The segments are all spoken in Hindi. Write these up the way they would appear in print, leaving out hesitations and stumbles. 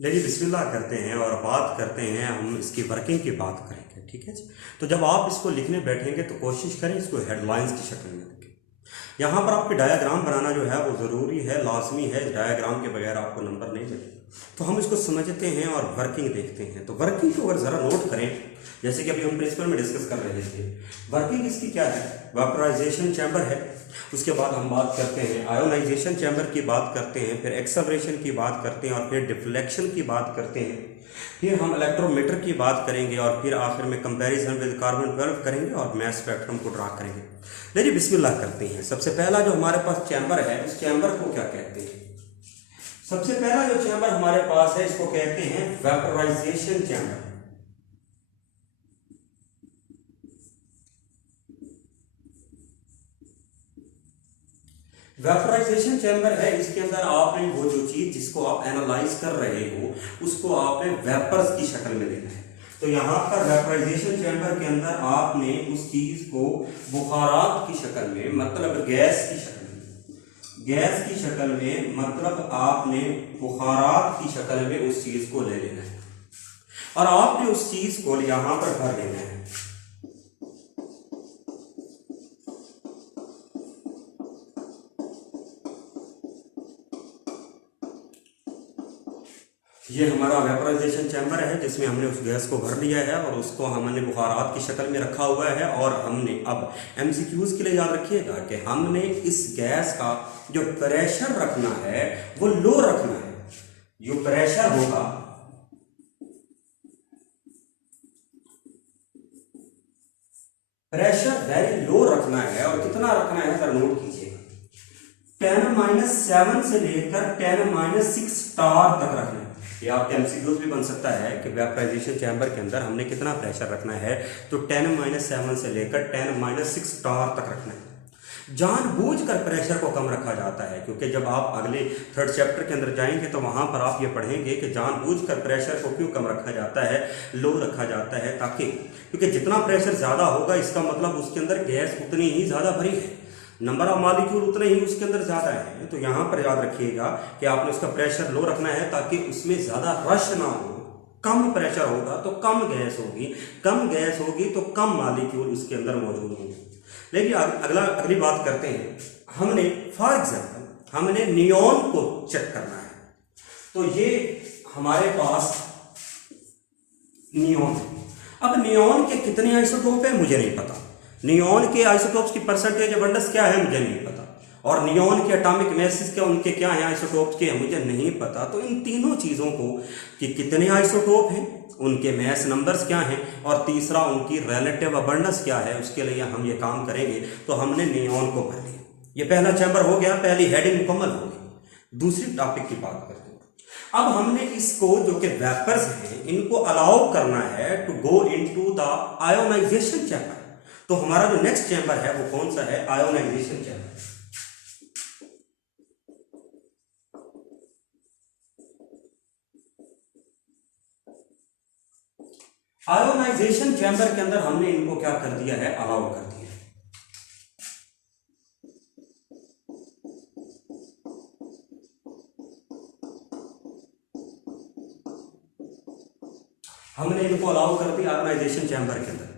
लेकिन बिस्मिल्लाह करते हैं और बात करते हैं, हम इसकी वर्किंग की बात करेंगे। ठीक है जी। तो जब आप इसको लिखने बैठेंगे तो कोशिश करें इसको हेडलाइंस की शक्ल में लिखें। यहाँ पर आपके डायाग्राम बनाना जो है वो ज़रूरी है, लाजमी है। डायाग्राम के बगैर आपको नंबर नहीं मिलेगा। तो हम इसको समझते हैं और वर्किंग देखते हैं। तो वर्किंग को अगर ज़रा नोट करें, जैसे कि अभी हम प्रिंसिपल में डिस्कस कर रहे थे, वर्किंग इसकी क्या है? वेपराइजेशन चैम्बर है। उसके बाद हम बात करते हैं आयोनाइजेशन चैम्बर की बात करते हैं, फिर एक्सेलरेशन की बात करते हैं और फिर डिफ्लेक्शन की बात करते हैं, फिर हम इलेक्ट्रोमीटर की बात करेंगे और फिर आखिर में कंपैरिजन विद कार्बन 12 करेंगे और मैस स्पेक्ट्रम को ड्रा करेंगे। देखिए बिस्मिल्लाह करते हैं। सबसे पहला जो हमारे पास चैम्बर है, उस चैम्बर को क्या कहते हैं? सबसे पहला जो चैम्बर हमारे पास है इसको कहते हैं वेपराइजेशन चैम्बर। वेपराइजेशन चैम्बर है, इसके अंदर आपने वो जो चीज जिसको आप एनालाइज कर रहे हो उसको आपने वेपर्स की शक्ल में लेना है। तो यहाँ पर वेपराइजेशन चैम्बर के अंदर आपने उस चीज को बुखारात की शक्ल में, मतलब गैस की शक्ल में, गैस की शक्ल में, मतलब आपने बुखारात की शक्ल में उस चीज को ले लेना है और आपने उस चीज को यहां पर भर लेना है। ये हमारा वेपराइजेशन चैम्बर है जिसमें हमने उस गैस को भर लिया है और उसको हमने बुखारात की शक्ल में रखा हुआ है। और हमने अब एमसीक्यूज के लिए याद रखिएगा कि हमने इस गैस का जो प्रेशर रखना है वो लो रखना है। जो प्रेशर होगा, प्रेशर वेरी लो रखना है। और कितना रखना है सर, नोट कीजिएगा, 10-7 से लेकर 10-6 स्टार तक रखना है। ये आपके एमसीक्यूज भी बन सकता है कि वेपराइजेशन चैम्बर के अंदर हमने कितना प्रेशर रखना है। तो 10-7 से लेकर 10-6 स्टार तक रखना है। जानबूझकर प्रेशर को कम रखा जाता है, क्योंकि जब आप अगले 3rd चैप्टर के अंदर जाएंगे तो वहां पर आप ये पढ़ेंगे कि जानबूझकर प्रेशर को क्यों कम रखा जाता है, लो रखा जाता है, ताकि क्योंकि जितना प्रेशर ज्यादा होगा इसका मतलब उसके अंदर गैस उतनी ही ज्यादा भरी है, नंबर ऑफ मॉलिक्यूल उतने ही उसके अंदर ज्यादा है। तो यहां पर याद रखिएगा कि आपने उसका प्रेशर लो रखना है ताकि उसमें ज्यादा रश ना हो। कम प्रेशर होगा तो कम गैस होगी, कम गैस होगी तो कम मॉलिक्यूल उसके अंदर मौजूद होंगे। लेकिन अगली बात करते हैं। हमने फॉर एग्जाम्पल हमने नियोन को चेक करना है। तो ये हमारे पास नियोन है। अब नियोन के कितने आइसोटोप है मुझे नहीं पता, नियोन के आइसोटोप्स की परसेंटेज अबंडेंस क्या है मुझे नहीं पता, और नियोन के एटॉमिक मैसेज क्या, उनके क्या हैं आइसोटोप्स के, मुझे नहीं पता। तो इन तीनों चीजों को कि कितने आइसोटोप हैं, उनके मैस नंबर्स क्या हैं, और तीसरा उनकी रिलेटिव अबंडेंस क्या है, उसके लिए हम ये काम करेंगे। तो हमने नियोन को भर लिया। ये पहला चैम्बर हो गया, पहली हेडिंग मुकम्मल हो गई। दूसरी टॉपिक की बात करते हैं। अब हमने इसको जो कि वेपर्स हैं इनको अलाउ करना है to go into the ionization chamber. तो हमारा जो नेक्स्ट चैम्बर है वो कौन सा है? Ionisation chamber. आयोनाइजेशन चैम्बर के अंदर हमने इनको क्या कर दिया है? अलाउ कर दिया है। हमने इनको अलाउ कर दिया आयोनाइजेशन चैम्बर के अंदर।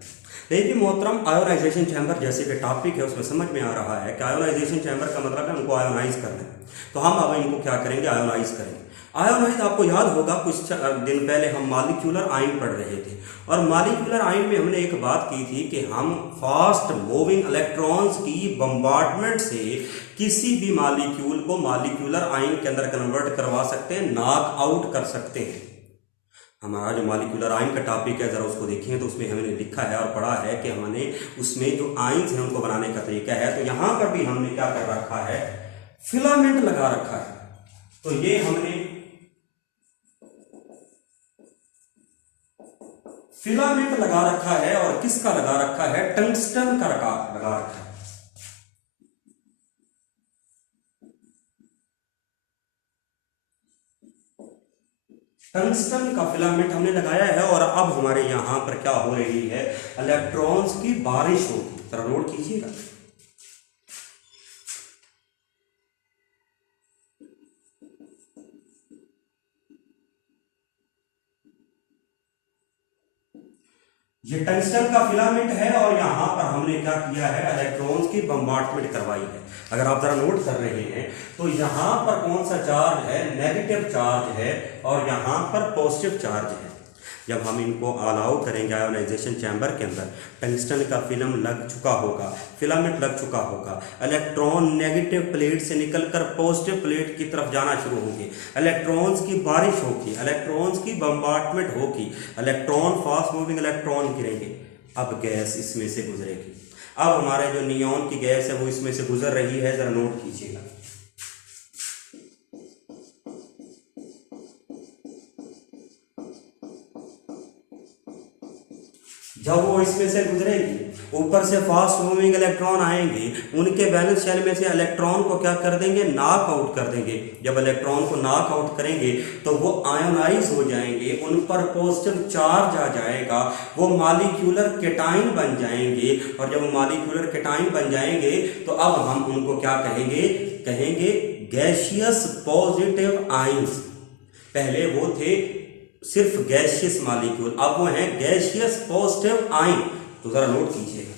लेकिन मोहतरम, आयोनाइजेशन चैम्बर जैसे कि टॉपिक है उसमें समझ में आ रहा है कि आयोनाइजेशन चैम्बर का मतलब है उनको आयोनाइज करना है। तो हम अब इनको क्या करेंगे? आयोनाइज करेंगे। आयोनाइज आपको याद होगा कुछ दिन पहले हम मॉलिक्यूलर आयन पढ़ रहे थे, और मॉलिक्यूलर आयन में हमने एक बात की थी कि हम फास्ट मूविंग इलेक्ट्रॉन्स की बम्बार्डमेंट से किसी भी मॉलिक्यूल को मॉलिक्यूलर आयन के अंदर कन्वर्ट करवा सकते हैं, नॉक आउट कर सकते हैं। हमारा जो मॉलिक्यूलर आयन का टॉपिक है जरा उसको देखें तो उसमें हमने लिखा है और पढ़ा है कि हमने उसमें जो आयन्स हैं उनको बनाने का तरीका है। तो यहां पर भी हमने क्या कर रखा है? फिलामेंट लगा रखा है। तो ये हमने फिलामेंट लगा रखा है, और किसका लगा रखा है? टंगस्टन का लगा रखा है। टंगस्टन का फिलामेंट हमने लगाया है, और अब हमारे यहां पर क्या हो रही है? इलेक्ट्रॉन्स की बारिश होगी। जरा नोट कीजिएगा। ये टंगस्टन का फिलामेंट है और यहां पर हमने क्या किया है, इलेक्ट्रॉन्स की बम्बार्टमेंट करवाई है। अगर आप जरा नोट कर रहे हैं तो यहां पर कौन सा चार्ज है, नेगेटिव चार्ज है और यहां पर पॉजिटिव चार्ज है। जब हम इनको अलाउ करेंगे आयोनाइजेशन चैम्बर के अंदर, टंगस्टन का फिल्म लग चुका होगा, फिलामेंट लग चुका होगा, इलेक्ट्रॉन नेगेटिव प्लेट से निकलकर पॉजिटिव प्लेट की तरफ जाना शुरू होंगे, इलेक्ट्रॉन्स की बारिश होगी, इलेक्ट्रॉन्स की बम्बार्टमेंट होगी, इलेक्ट्रॉन फास्ट मूविंग इलेक्ट्रॉन गिरेंगे। अब गैस इसमें से गुजरेगी। अब हमारे जो नियॉन की गैस है वो इसमें से गुजर रही है, जरा नोट कीजिएगा। जब वो इसमें से गुजरेगी, ऊपर से फास्ट मूविंग इलेक्ट्रॉन आएंगे, उनके वैलेंस शेल में से इलेक्ट्रॉन को क्या कर देंगे, नॉक आउट कर देंगे। जब इलेक्ट्रॉन को नॉक आउट करेंगे तो वो आयोनाइज हो जाएंगे, उन पर पॉजिटिव चार्ज आ जाएगा, वो मॉलिक्यूलर केटाइन बन जाएंगे। और जब वो मॉलिक्यूलर केटाइन बन जाएंगे तो अब हम उनको क्या कहेंगे, कहेंगे गैसियस पॉजिटिव आयंस। पहले वो थे सिर्फ गैसियस मॉलिक्यूल, अब वो हैं गैसियस पॉजिटिव आयन। तो जरा नोट कीजिएगा।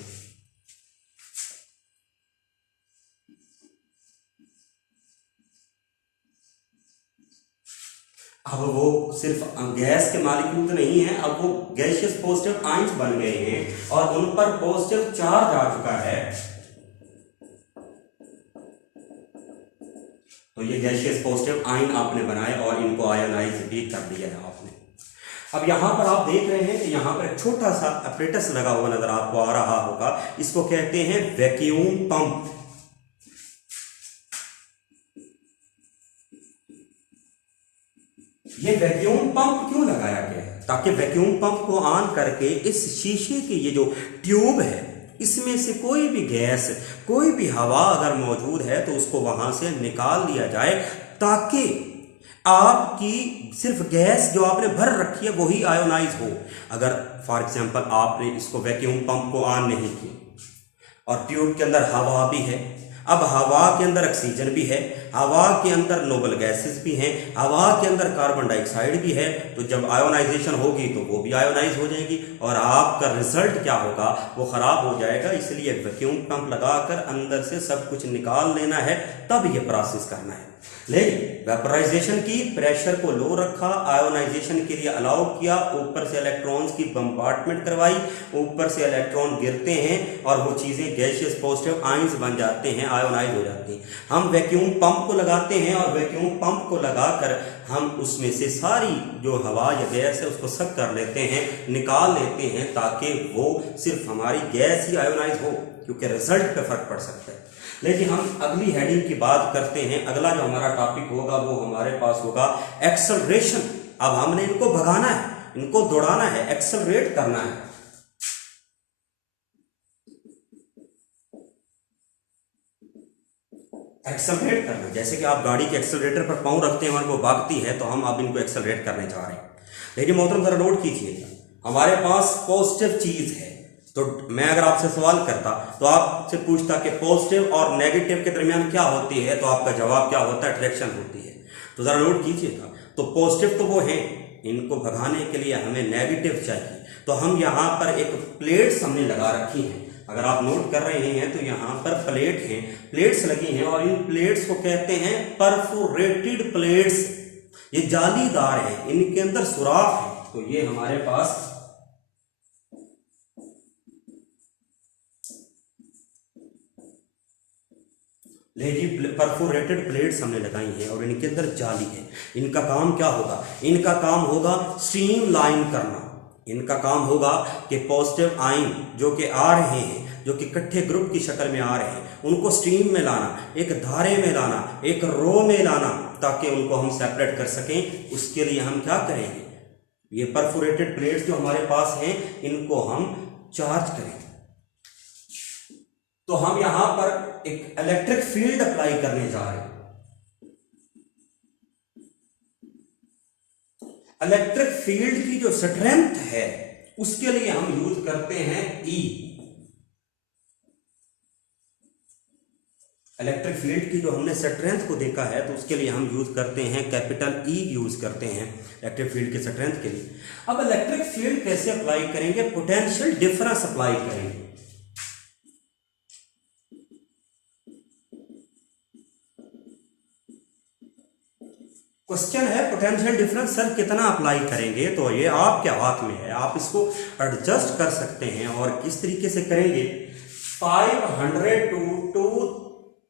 अब वो सिर्फ गैस के मॉलिक्यूल तो नहीं है, अब वो गैसियस पॉजिटिव आयंस बन गए हैं और उन पर पॉजिटिव चार्ज आ चुका है। तो ये गैसियस पॉजिटिव आयन आपने बनाए और इनको आयोनाइज भी कर दिया है आपने। अब यहां पर आप देख रहे हैं कि यहां पर एक छोटा सा अपरेटस लगा हुआ नजर आपको आ रहा होगा, इसको कहते हैं वैक्यूम पंप। ये वैक्यूम पंप क्यों लगाया गया है, ताकि वैक्यूम पंप को ऑन करके इस शीशे की ये जो ट्यूब है इसमें से कोई भी गैस, कोई भी हवा अगर मौजूद है तो उसको वहां से निकाल लिया जाए, ताकि आपकी सिर्फ गैस जो आपने भर रखी है वही आयोनाइज हो। अगर फॉर एग्जांपल आपने इसको वैक्यूम पंप को ऑन नहीं किया और ट्यूब के अंदर हवा भी है, अब हवा के अंदर ऑक्सीजन भी है, हवा के अंदर नोबल गैसेस भी हैं, हवा के अंदर कार्बन डाइऑक्साइड भी है, तो जब आयोनाइजेशन होगी तो वो भी आयोनाइज हो जाएगी और आपका रिजल्ट क्या होगा, वो खराब हो जाएगा। इसलिए वैक्यूम पंप लगाकर अंदर से सब कुछ निकाल लेना है, तब ये प्रोसेस करना है। लेकिन वेपराइजेशन की, प्रेशर को लो रखा, आयोनाइजेशन के लिए अलाउ किया, ऊपर से इलेक्ट्रॉन्स की बम्बार्टमेंट करवाई, ऊपर से इलेक्ट्रॉन गिरते हैं और वो चीजें गैसियस पॉजिटिव आयंस बन जाते हैं, आयोनाइज हो जाती हैं। हम वैक्यूम पंप को लगाते हैं और वैक्यूम पंप को लगाकर हम उसमें से सारी जो हवा या गैस है उसको सक कर लेते हैं, निकाल लेते हैं, ताकि वो सिर्फ हमारी गैस ही आयोनाइज हो, क्योंकि रिजल्ट पे फर्क पड़ सकता है। लेकिन हम अगली हेडिंग की बात करते हैं। अगला जो हमारा टॉपिक होगा वो हमारे पास होगा एक्सेलरेशन। अब हमने इनको भगाना है, इनको दौड़ाना है, एक्सेलरेट करना है। एक्सेलरेट करना, जैसे कि आप गाड़ी के एक्सेलरेटर पर पांव रखते हैं और वो भागती है, तो हम अब इनको एक्सेलरेट करने जा रहे हैं। लेकिन मोहतरम जरा नोट कीजिएगा, हमारे पास पॉजिटिव चीज है, तो मैं अगर आपसे सवाल करता तो आपसे पूछता कि पॉजिटिव और नेगेटिव के दरमियान क्या होती है, तो आपका जवाब क्या होता है, अट्रैक्शन होती है। तो जरा नोट कीजिएगा, तो पॉजिटिव तो वो है, इनको भगाने के लिए हमें नेगेटिव चाहिए। तो हम यहाँ पर एक प्लेट्स हमने लगा रखी हैं, अगर आप नोट कर रहे हैं तो यहाँ पर प्लेट हैं, प्लेट्स लगी हैं और इन प्लेट्स को कहते हैं परफोरेटेड प्लेट्स। ये जालीदार है, इनके अंदर सुराख है। तो ये हमारे पास परफोरेटेड प्लेट्स हमने लगाई हैं और इनके अंदर जाली है। इनका काम क्या होगा, इनका काम होगा स्ट्रीम लाइन करना। इनका काम होगा कि पॉजिटिव आयन जो कि आ रहे हैं, जो कि इकट्ठे ग्रुप की शक्ल में आ रहे हैं, उनको स्ट्रीम में लाना, एक धारे में लाना, एक रो में लाना, ताकि उनको हम सेपरेट कर सकें। उसके लिए हम क्या करेंगे, ये परफोरेटेड प्लेट्स जो हमारे पास हैं इनको हम चार्ज करेंगे। तो हम यहां पर एक इलेक्ट्रिक फील्ड अप्लाई करने जा रहे हैं। इलेक्ट्रिक फील्ड की जो स्ट्रेंथ है उसके लिए हम यूज करते हैं ई। इलेक्ट्रिक फील्ड की जो हमने स्ट्रेंथ को देखा है तो उसके लिए हम यूज करते हैं कैपिटल ई यूज करते हैं इलेक्ट्रिक फील्ड के स्ट्रेंथ के लिए। अब इलेक्ट्रिक फील्ड कैसे अप्लाई करेंगे? पोटेंशियल डिफरेंस अप्लाई करेंगे। क्वेश्चन है पोटेंशियल डिफरेंस सर कितना अप्लाई करेंगे? तो ये आपके हाथ में है, आप इसको एडजस्ट कर सकते हैं। और किस तरीके से करेंगे? 500 टू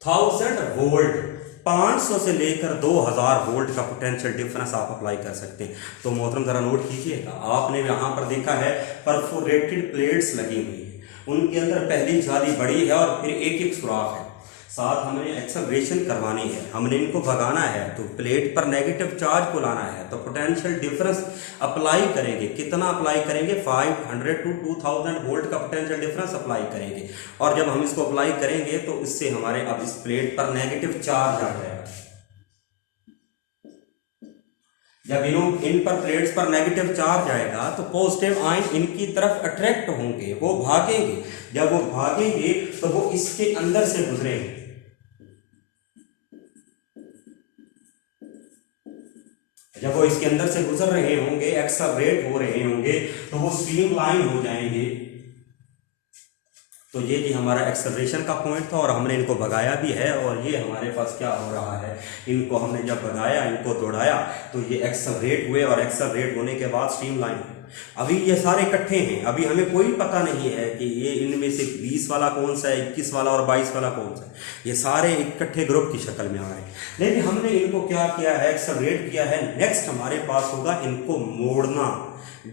2000 वोल्ट, 500 से लेकर 2000 वोल्ट का पोटेंशियल डिफरेंस आप अप्लाई कर सकते हैं। तो मोहतरम जरा नोट कीजिएगा, आपने यहाँ पर देखा है परफोरेटेड प्लेट्स लगी हुई है, उनके अंदर पहली जाली बड़ी है और फिर एक एक सुराख है, साथ हमें एक्सेलरेशन करवानी है, हमने इनको भगाना है, तो प्लेट पर नेगेटिव चार्ज को लाना है, तो पोटेंशियल डिफरेंस अप्लाई करेंगे। कितना अप्लाई करेंगे? 500 टू 2000 वोल्ट का पोटेंशियल डिफरेंस अप्लाई करेंगे। और जब हम इसको अप्लाई करेंगे तो इससे हमारे अब इस प्लेट पर नेगेटिव चार्ज आ जाएगा। जब इन पर प्लेट्स पर नेगेटिव चार्ज आएगा तो पॉजिटिव आयन इनकी तरफ अट्रैक्ट होंगे, वो भागेंगे। जब वो भागेंगे तो वो इसके अंदर से गुजरेंगे। जब वो इसके अंदर से गुजर रहे होंगे, एक्सेलरेट हो रहे होंगे, तो वो स्ट्रीम लाइन हो जाएंगे। तो ये जी हमारा एक्सेलरेशन का पॉइंट था और हमने इनको भगाया भी है। और ये हमारे पास क्या हो रहा है, इनको हमने जब भगाया, इनको दौड़ाया, तो ये एक्सेलरेट हुए और एक्सेलरेट होने के बाद स्ट्रीम लाइन। अभी ये सारे इकट्ठे हैं, अभी हमें कोई पता नहीं है कि ये इनमें से 20 वाला कौन सा है, 21 वाला और 22 वाला कौन सा है। ये सारे इकट्ठे ग्रुप की शक्ल में आ रहे हैं, लेकिन हमने इनको क्या किया है? एक्सेलरेट किया है। नेक्स्ट हमारे पास होगा इनको मोड़ना,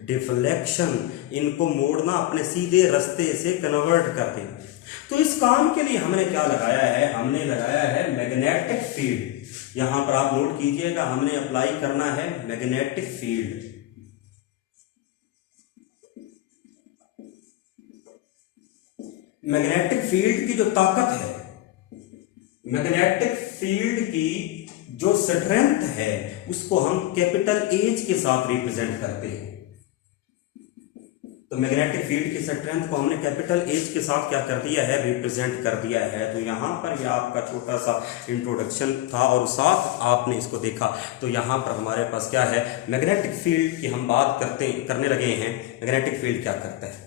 डिफ्लेक्शन, इनको मोड़ना, अपने सीधे रास्ते से कन्वर्ट कर देना। तो इस काम के लिए हमने क्या लगाया है? हमने लगाया है मैग्नेटिक फील्ड। यहां पर आप नोट कीजिएगा, हमने अप्लाई करना है मैग्नेटिक फील्ड। मैग्नेटिक फील्ड की जो ताकत है, मैग्नेटिक फील्ड की जो स्ट्रेंथ है, उसको हम कैपिटल एच के साथ रिप्रेजेंट करते हैं। तो मैग्नेटिक फील्ड की स्ट्रेंथ को हमने कैपिटल एच के साथ क्या कर दिया है? रिप्रेजेंट कर दिया है। तो यहाँ पर यह आपका छोटा सा इंट्रोडक्शन था और साथ आपने इसको देखा। तो यहाँ पर हमारे पास क्या है? मैग्नेटिक फील्ड की हम बात करने लगे हैं। मैग्नेटिक फील्ड क्या करता है?